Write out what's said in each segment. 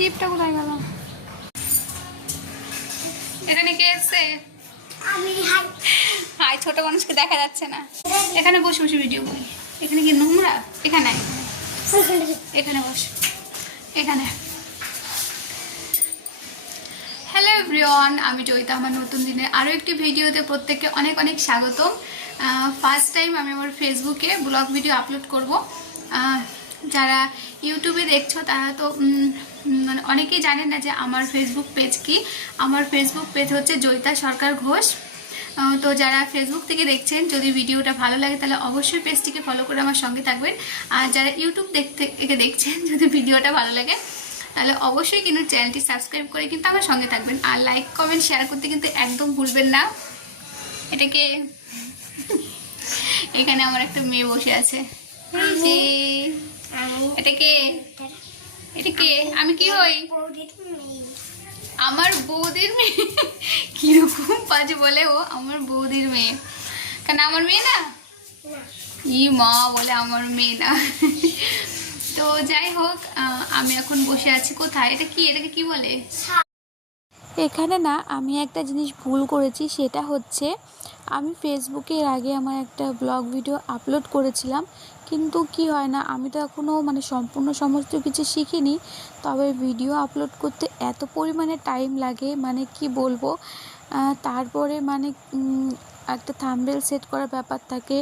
টিপটা কোথায় গেল? এখানে কে এসছে? হাই, ছোট মানুষকে দেখা যাচ্ছে না। এখানে বসে বসে ভিডিও করি। এখানে কি নোংরা? এখানে এখানে বস, এখানে। হ্যালো এভরিওয়ান, আমি জয়িতা। আমার নতুন দিনে আরও একটি ভিডিওতে প্রত্যেককে অনেক অনেক স্বাগতম। ফার্স্ট টাইম আমি আমার ফেসবুকে ব্লগ ভিডিও আপলোড করব। যারা ইউটিউবে দেখছো তারা তো মানে অনেকেই জানেন না যে আমার ফেসবুক পেজ কি। আমার ফেসবুক পেজ হচ্ছে জয়িতা সরকার ঘোষ। তো যারা ফেসবুক থেকে দেখছেন, যদি ভিডিওটা ভালো লাগে তাহলে অবশ্যই পেজটিকে ফলো করে আমার সঙ্গে থাকবেন। আর যারা ইউটিউব থেকে দেখছেন, যদি ভিডিওটা ভালো লাগে তাহলে অবশ্যই কিন্তু চ্যানেলটি সাবস্ক্রাইব করে কিন্তু আমার সঙ্গে থাকবেন। আর লাইক কমেন্ট শেয়ার করতে কিন্তু একদম ভুলবেন না। এটাকে এখানে আমার একটা মেয়ে বসে আছে, এই যে। এটাকে এটাকে আমি কি হই? আমার বৌদির মেয়ে। কিরকম বাজে বলে ও, আমার বৌদির মেয়ে। কেন আমার মেয়ে না? ই মা বলে আমার মেয়ে না। তো যাই হোক, আমি এখন বসে আছি কোথায়? এটাকে কি বলে? এখানে না আমি একটা জিনিস ভুল করেছি, সেটা হচ্ছে আমি ফেসবুকে এর আগে আমার একটা ব্লগ ভিডিও আপলোড করেছিলাম, কিন্তু কি হয় না, আমি তো এখনও সম্পূর্ণ সমস্ত কিছু শিখিনি। তবে ভিডিও আপলোড করতে এত পরিমাণে টাইম লাগে, কি বলবো। তারপরে একটা থাম্বনেল সেট করার ব্যাপার থাকে,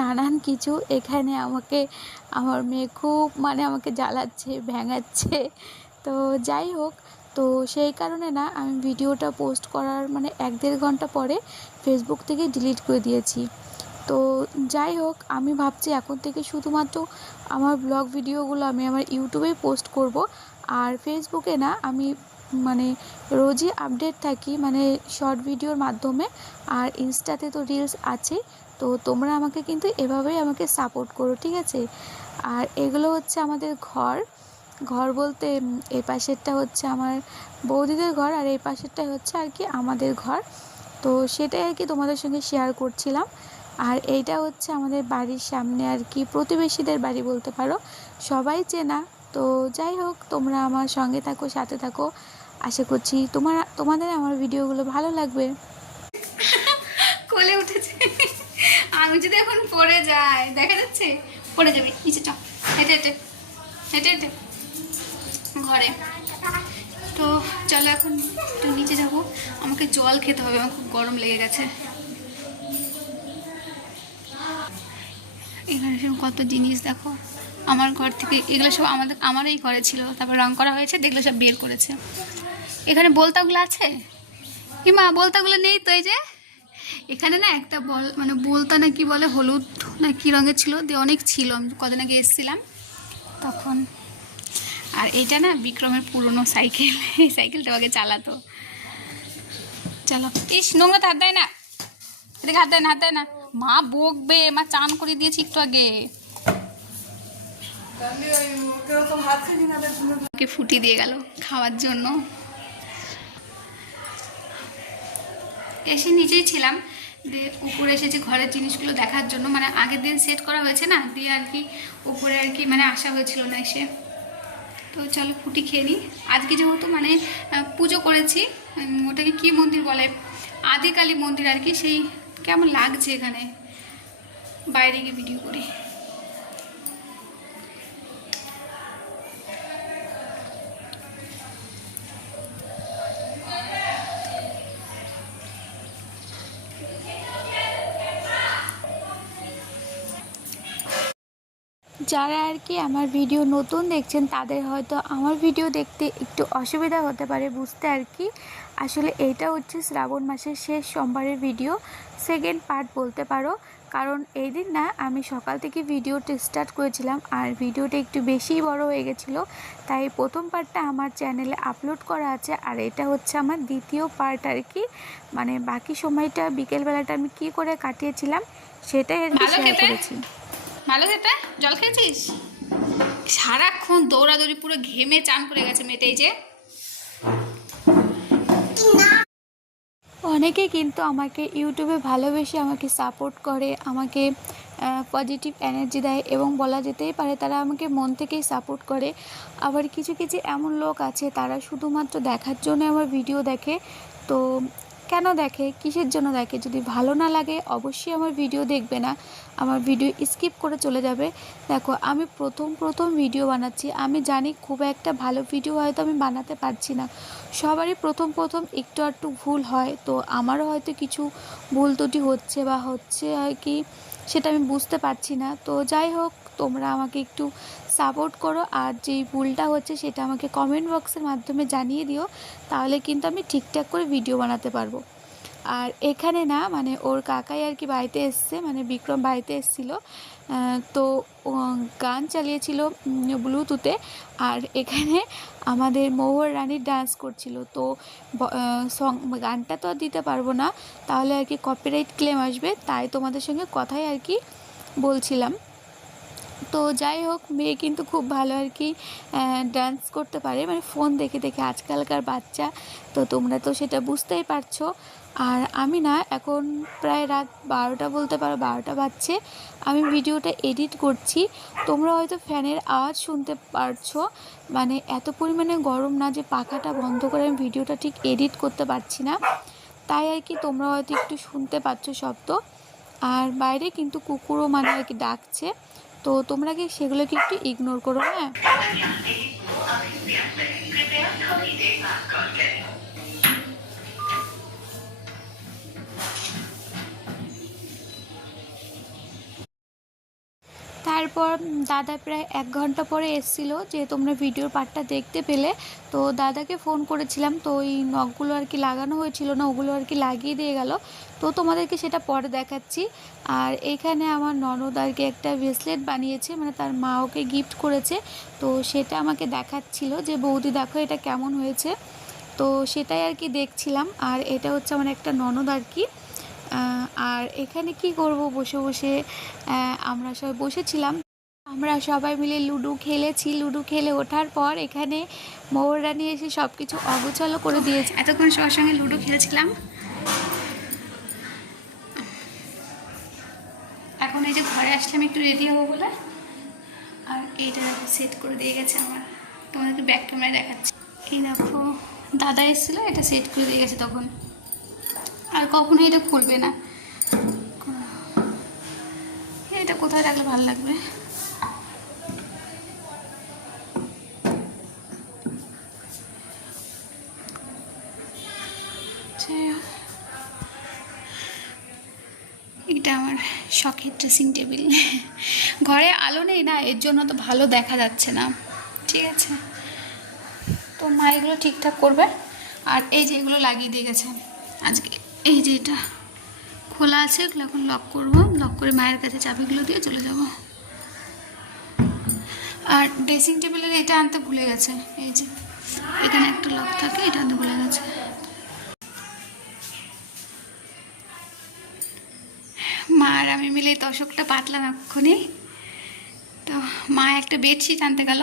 নানান কিছু। এখানে আমার মেয়ে খুব আমাকে জ্বালাচ্ছে, ভেঙাচ্ছে। তো যাই হোক, তো সেই কারণে না আমি ভিডিওটা পোস্ট করার 1-1.5 ঘন্টা পরে ফেসবুক থেকে ডিলিট করে দিয়েছি। তো যাই হোক, আমি ভাবছি এখন থেকে শুধুমাত্র আমার ব্লগ ভিডিওগুলো আমি আমার ইউটিউবেই পোস্ট করব। আর ফেসবুকে না আমি রোজই আপডেট থাকি শর্ট ভিডিওর মাধ্যমে। আর ইনস্টাতে তো রিলস আছে। তো তোমরা আমাকে কিন্তু এভাবেই আমাকে সাপোর্ট করো, ঠিক আছে? আর এগুলো হচ্ছে আমাদের ঘর বলতে এই পাশেরটা হচ্ছে আমার বৌদিদের ঘর, আর এই পাশেরটাই হচ্ছে আর কি আমাদের ঘর। তো সেটাই আর কি তোমাদের সঙ্গে শেয়ার করছিলাম। আর এইটা হচ্ছে আমাদের বাড়ির সামনে আর কি, প্রতিবেশীদের বাড়ি বলতে পারো, সবাই চেনা। তো যাই হোক, তোমরা আমার সঙ্গে থাকো, সাথে থাকো। আশা করছি তোমাদের আমার ভিডিওগুলো ভালো লাগবে। কোলে উঠেছে। আমি যদি এখন পড়ে যাই, দেখা যাচ্ছে পড়ে যাবে। নিচে চ, হেঁটে হেঁটে হেঁটে হেঁটে ঘরে। তো চলো এখন একটু নিচে যাবো। আমাকে জল খেতে হবে, আমার খুব গরম লেগে গেছে। এখানে সব কত জিনিস দেখো। আমার ঘর থেকে এগুলো সব আমারই ঘরে ছিল, তারপর রং করা হয়েছে, দেখলে সব বের করেছে। এখানে বলতাগুলো আছে, মা বলতাগুলো নেই তো। এই যে এখানে না একটা বলতা না কি বলে, হলুদ না কি রঙের ছিল, দিয়ে অনেক ছিল। আমি কদিন আগে এসেছিলাম তখন। আর এইটা না বিক্রমের পুরনো সাইকেল, এই সাইকেলটা আগে চালাতো। চলো। ইস, নোংরা তো হাত দেয় না, এদিকে হাত দেয় না, হাত দেয় না। মা বকবে, মা চান করে দিয়েছি একটু আগে। ফুটি দিয়ে গেল খাওয়ার জন্য। এসে নিচেই ছিলাম, দিয়ে উপরে এসেছি ঘরের জিনিসগুলো দেখার জন্য। আগের দিন সেট করা হয়েছে না, দিয়ে আর কি উপরে আর কি আসা হয়েছিল না এসে। তো চলো ফুটি খেয়ে নিই। আজকে যেহেতু পুজো করেছি, ওটাকে কি মন্দির বলে, আদিকালী মন্দির আর কি। সেই কেমন লাগছে এখানে, বাইরে গিয়ে ভিডিও করি। যারা আর কি আমার ভিডিও নতুন দেখছেন, তাদের হয়তো আমার ভিডিও দেখতে একটু অসুবিধা হতে পারে বুঝতে আর কি। আসলে এইটা হচ্ছে শ্রাবণ মাসের শেষ সোমবারের ভিডিও, সেকেন্ড পার্ট বলতে পারো। কারণ এই দিন না আমি সকাল থেকে ভিডিওটা স্টার্ট করেছিলাম, আর ভিডিওটা একটু বেশিই বড় হয়ে গেছিলো, তাই প্রথম পার্টটা আমার চ্যানেলে আপলোড করা আছে। আর এটা হচ্ছে আমার দ্বিতীয় পার্ট আর কি। বাকি সময়টা বিকেলবেলাটা আমি কি করে কাটিয়েছিলাম সেটাই আর কি শেয়ার করেছি। ভালো খেতে। জল খেয়েছিস? সারাক্ষণ দৌড়াদৌড়ি, পুরো ঘেমে চান করে গেছে মেয়েটাই যে। অনেকে কিন্তু আমাকে ইউটিউবে ভালোবেসে আমাকে সাপোর্ট করে, আমাকে পজিটিভ এনার্জি দেয় এবং বলা যেতেই পারে তারা আমাকে মন থেকেই সাপোর্ট করে। আবার কিছু কিছু এমন লোক আছে তারা শুধুমাত্র দেখার জন্য আমার ভিডিও দেখে। তো কেন দেখে, কিসের জন্য দেখে? যদি ভালো না লাগে অবশ্যই আমার ভিডিও দেখবে না, আমার ভিডিও স্কিপ করে চলে যাবে। দেখো আমি প্রথম ভিডিও বানাচ্ছি, আমি জানি খুব একটা ভালো ভিডিও হয়তো আমি বানাতে পারছি না। সবারই প্রথম একটু আধটু ভুল হয়, তো আমারও হয়তো কিছু ভুল ত্রুটি হচ্ছে বা হচ্ছে হয় কি সেটা আমি বুঝতে পারছি না। তো যাই হোক, তোমরা আমাকে একটু সাপোর্ট করো, আর যেই ভুলটা হচ্ছে সেটা আমাকে কমেন্ট বক্সের মাধ্যমে জানিয়ে দিও, তাহলে কিন্তু আমি ঠিকঠাক করে ভিডিও বানাতে পারবো। আর এখানে না মানে ওর কাকাই আর কি বাড়িতে এসছে, মানে বিক্রম বাড়িতে এসেছিলো, তো ও গান চালিয়েছিল ব্লুটুথে। আর এখানে আমাদের মৌহর রানী ডান্স করছিল। তো গানটা তো আর দিতে পারবো না, তাহলে আর কি কপিরাইট ক্লেম আসবে, তাই তোমাদের সঙ্গে কথাই আর কি বলছিলাম। তো যাই হোক, মেয়ে কিন্তু খুব ভালো আর কি ডান্স করতে পারে, মানে ফোন দেখে দেখে, আজকালকার বাচ্চা তো তোমরা তো সেটা বুঝতেই পারছো। আর আমি না এখন প্রায় রাত 12টা, বলতে পারো 12টা বাজছে, আমি ভিডিওটা এডিট করছি। তোমরা হয়তো ফ্যানের আওয়াজ শুনতে পারছো, মানে এত পরিমাণে গরম না যে পাখাটা বন্ধ করে আমি ভিডিওটা ঠিক এডিট করতে পারছি না, তাই আর কি তোমরা হয়তো একটু শুনতে পাচ্ছ শব্দ। আর বাইরে কিন্তু কুকুরও মানে আর কি ডাকছে, তো তোমরা কি সেগুলোকে একটু ইগনোর করো। হ্যাঁ, তারপর দাদা প্রায় 1 ঘন্টা পরে এসেছিলো, যে তোমরা ভিডিওর পার্টটা দেখতে পেলে। তো দাদাকে ফোন করেছিলাম, তো ওই নখগুলো আর কি লাগানো হয়েছিল না, ওগুলো আর কি লাগিয়ে দিয়ে গেল, তো তোমাদেরকে সেটা পরে দেখাচ্ছি। আর এইখানে আমার ননদ আর কি একটা ব্রেসলেট বানিয়েছে, মানে তার মা ওকে গিফট করেছে, তো সেটা আমাকে দেখাচ্ছিল যে বৌদি দেখো এটা কেমন হয়েছে। তো সেটাই আর কি দেখছিলাম। আর এটা হচ্ছে আমার একটা ননদ আর কি। আর এখানে কি করব, বসে বসে আমরা সবাই বসেছিলাম, আমরা সবাই মিলে লুডো খেলেছি। লুডো খেলে ওঠার পর এখানে মৌরানি এসে সব কিছু অগোছালো করে দিয়েছে। এতক্ষণ সবার সঙ্গে লুডো খেলেছিলাম, এখন এই যে ঘরে আসলাম একটু রেডি হবো বলে, আর এইটা সেট করে দিয়ে গেছে আমার, তোমাদেরকে ব্যাক ক্যামেরায় দেখাচ্ছি। এই দেখো দাদা এসেছিলো, এটা সেট করে দিয়ে গেছে তখন, আর কখনো এটা খুলবে না। এটা কোথায় রাখলে ভালো লাগবে? এটা আমার শখের ড্রেসিং টেবিল। ঘরে আলো নেই না, এর জন্য তো ভালো দেখা যাচ্ছে না। ঠিক আছে, তো মা এগুলো ঠিকঠাক করবে। আর এই যে এগুলো লাগিয়ে দিয়ে গেছে আজকে, এই যে এটা খোলা আছে, এগুলো এখন লক করবো, লক করে মায়ের কাছে চাবিগুলো দিয়ে চলে যাব। আর ড্রেসিং টেবিলের এটা আনতে ভুলে গেছে, এই যে এখানে একটা লক থাকে, এটা আনতে ভুলে গেছে। মা আর আমি মিলে দশকটা পাতলাম এক্ষুনি। তো মা একটা বেডশিট আনতে গেল,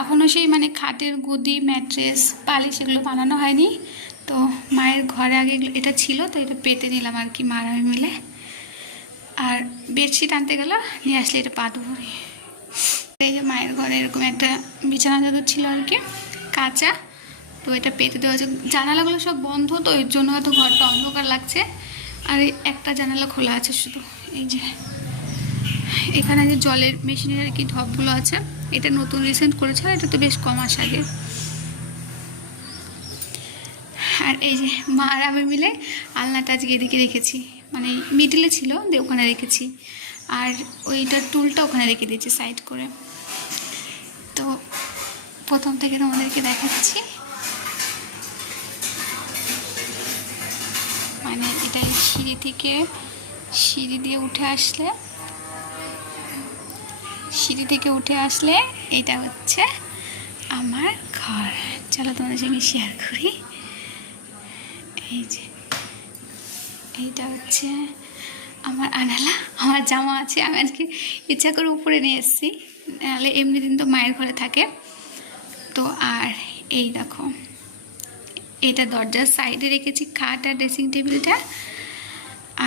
এখনও সেই মানে খাটের গদি, ম্যাট্রেস, পালিশ এগুলো বানানো হয়নি। তো মায়ের ঘরে আগে এটা ছিল, তো এটা পেতে নিলাম আর কি মা আর আমি মিলে। আর বেডশিট আনতে গেল, নিয়ে আসলে এটা পা দেবো। এই যে মায়ের ঘরে এরকম একটা বিছানা চাদর ছিল আর কি, কাঁচা, তো এটা পেতে দেওয়া হচ্ছে। জানালাগুলো সব বন্ধ, তো এর জন্য হয়তো ঘরটা অন্ধকার লাগছে। আর একটা জানালা খোলা আছে শুধু। এই যে এখানে যে জলের মেশিনের আর কি ঢপগুলো আছে, এটা নতুন রিসেন্ট করেছে, এটা তো বেশ কম মাস আগে। আর এই যে মা আর আমি মিলে আলনাটা আজকে এদিকে রেখেছি, মানে মিডিলে ছিল দিয়ে ওখানে রেখেছি, আর ওইটার টুলটা ওখানে রেখে দিয়েছি সাইড করে। তো প্রথম থেকে তোমাদেরকে দেখাচ্ছি, মানে এটা সিঁড়ি দিয়ে উঠে আসলে, সিঁড়ি থেকে উঠে আসলে এটা হচ্ছে আমার ঘর। চলো তোমাদের সঙ্গে শেয়ার করি। এই যে এইটা হচ্ছে আমার আনালা, আমার জামা আছে, আমি আজকে ইচ্ছা করে উপরে নিয়ে এসেছি, নাহলে এমনি দিন তো মায়ের ঘরে থাকে। তো আর এই দেখো এটা দরজার সাইডে রেখেছি খাট আর ড্রেসিং টেবিলটা।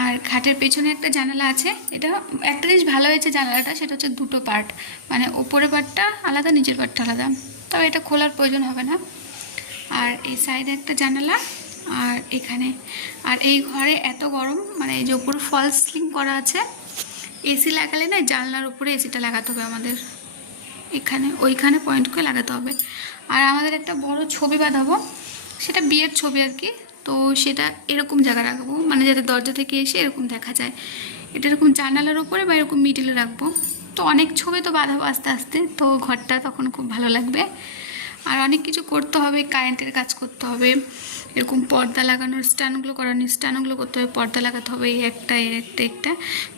আর খাটের পেছনে একটা জানালা আছে। এটা একটা জিনিস ভালো হয়েছে জানালাটা, সেটা হচ্ছে দুটো পার্ট, মানে ওপরের পার্টটা আলাদা, নিচের পার্টটা আলাদা। তবে এটা খোলার প্রয়োজন হবে না। আর এই সাইডে একটা জানালা, আর এখানে, আর এই ঘরে এত গরম, মানে এই যে উপর ফলস সিলিং করা আছে। এসি লাগালে না জানলার উপরে এসিটা লাগাতে হবে আমাদের, এখানে ওইখানে পয়েন্ট করে লাগাতে হবে। আর আমাদের একটা বড় ছবি বাঁধাবো, সেটা বিয়ের ছবি আর কি। তো সেটা এরকম জায়গা রাখবো, মানে যাতে দরজা থেকে এসে এরকম দেখা যায়। এটা এরকম জানালার উপরে বা এরকম মিডিলে রাখবো। তো অনেক ছবি তো বাঁধাবো আস্তে আস্তে, তো ঘরটা তখন খুব ভালো লাগবে। আর অনেক কিছু করতে হবে, কারেন্টের কাজ করতে হবে, এরকম পর্দা লাগানোর স্ট্যান্ডগুলো করানোর স্ট্যান্ডগুলো করতে হবে, পর্দা লাগাতে হবে, এই একটা একটা।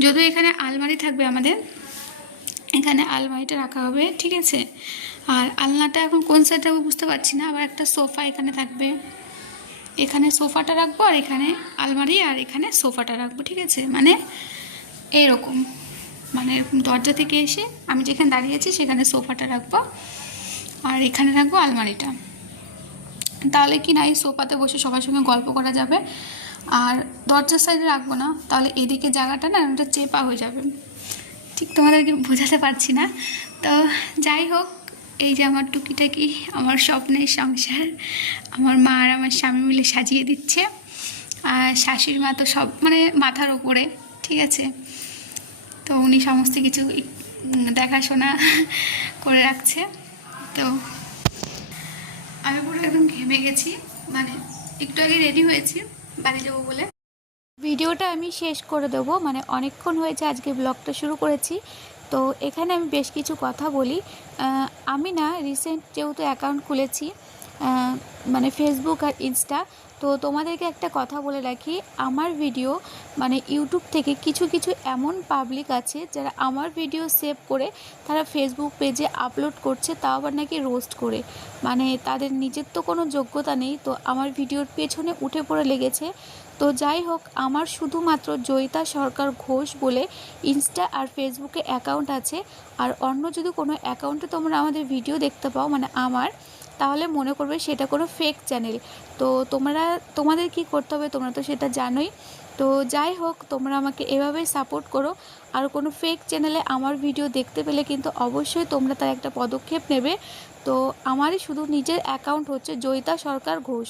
যদিও এখানে আলমারি থাকবে আমাদের, এখানে আলমারিটা রাখা হবে, ঠিক আছে। আর আলনাটা এখন কোন সাইডে রাখবো বুঝতে পারছি না। আবার একটা সোফা এখানে থাকবে, এখানে সোফাটা রাখবো, আর এখানে আলমারি, আর এখানে সোফাটা রাখবো, ঠিক আছে। মানে এইরকম, মানে এরকম দরজা থেকে এসে আমি যেখানে দাঁড়িয়ে আছি সেখানে সোফাটা রাখবো, আর এখানে রাখবো আলমারিটা। তাহলে কি না এই সোফাতে বসে সবার সঙ্গে গল্প করা যাবে। আর দরজার সাইডে রাখবো না, তাহলে এদিকে জায়গাটা না ওটা চেপা হয়ে যাবে। ঠিক তোমাদেরকে বোঝাতে পারছি না। তো যাই হোক, এই যে আমার টুকিটাকি, আমার স্বপ্নের সংসার আমার মা আর আমার স্বামী মিলে সাজিয়ে দিচ্ছে। আর শাশুড়ি মা তো সব মানে মাথার ওপরে, ঠিক আছে। তো উনি সমস্ত কিছু দেখাশোনা করে রাখছে। তো আমি পুরো একদম ঘেমে গেছি, মানে একটু আগে রেডি হয়েছি বাড়ি যাবো বলে। ভিডিওটা আমি শেষ করে দেবো, মানে অনেকক্ষণ হয়েছে আজকে ব্লগটা শুরু করেছি। তো এখানে আমি বেশ কিছু কথা বলি। আমি না রিসেন্ট যেহেতু অ্যাকাউন্ট খুলেছি, মানে ফেসবুক আর ইনস্টা, তো তোমাদেরকে একটা কথা বলে রাখি, আমার ভিডিও মানে ইউটিউব থেকে কিছু কিছু এমন পাবলিক আছে যারা আমার ভিডিও সেভ করে তারা ফেসবুক পেজে আপলোড করছে, তাও আবার নাকি রোস্ট করে। মানে তাদের নিজের তো কোনো যোগ্যতা নেই, তো আমার ভিডিওর পেছনে উঠে পড়ে লেগেছে। তো যাই হোক, আমার শুধুমাত্র জয়িতা সরকার ঘোষ বলে ইনস্টা আর ফেসবুকে অ্যাকাউন্ট আছে। আর অন্য যদি কোনো অ্যাকাউন্টে তোমরা আমাদের ভিডিও দেখতে পাও, মানে আমার, তাহলে মনে করবে সেটা কোনো ফেক চ্যানেল। তো তোমাদের কি করতে হবে তোমরা তো সেটা জানোই। তো যাই হোক, তোমরা আমাকে এভাবেই সাপোর্ট করো। আর কোনো ফেক চ্যানেলে আমার ভিডিও দেখতে পেলে কিন্তু অবশ্যই তোমরা তার একটা পদক্ষেপ নেবে। তো আমারই শুধু নিজের অ্যাকাউন্ট হচ্ছে জয়িতা সরকার ঘোষ।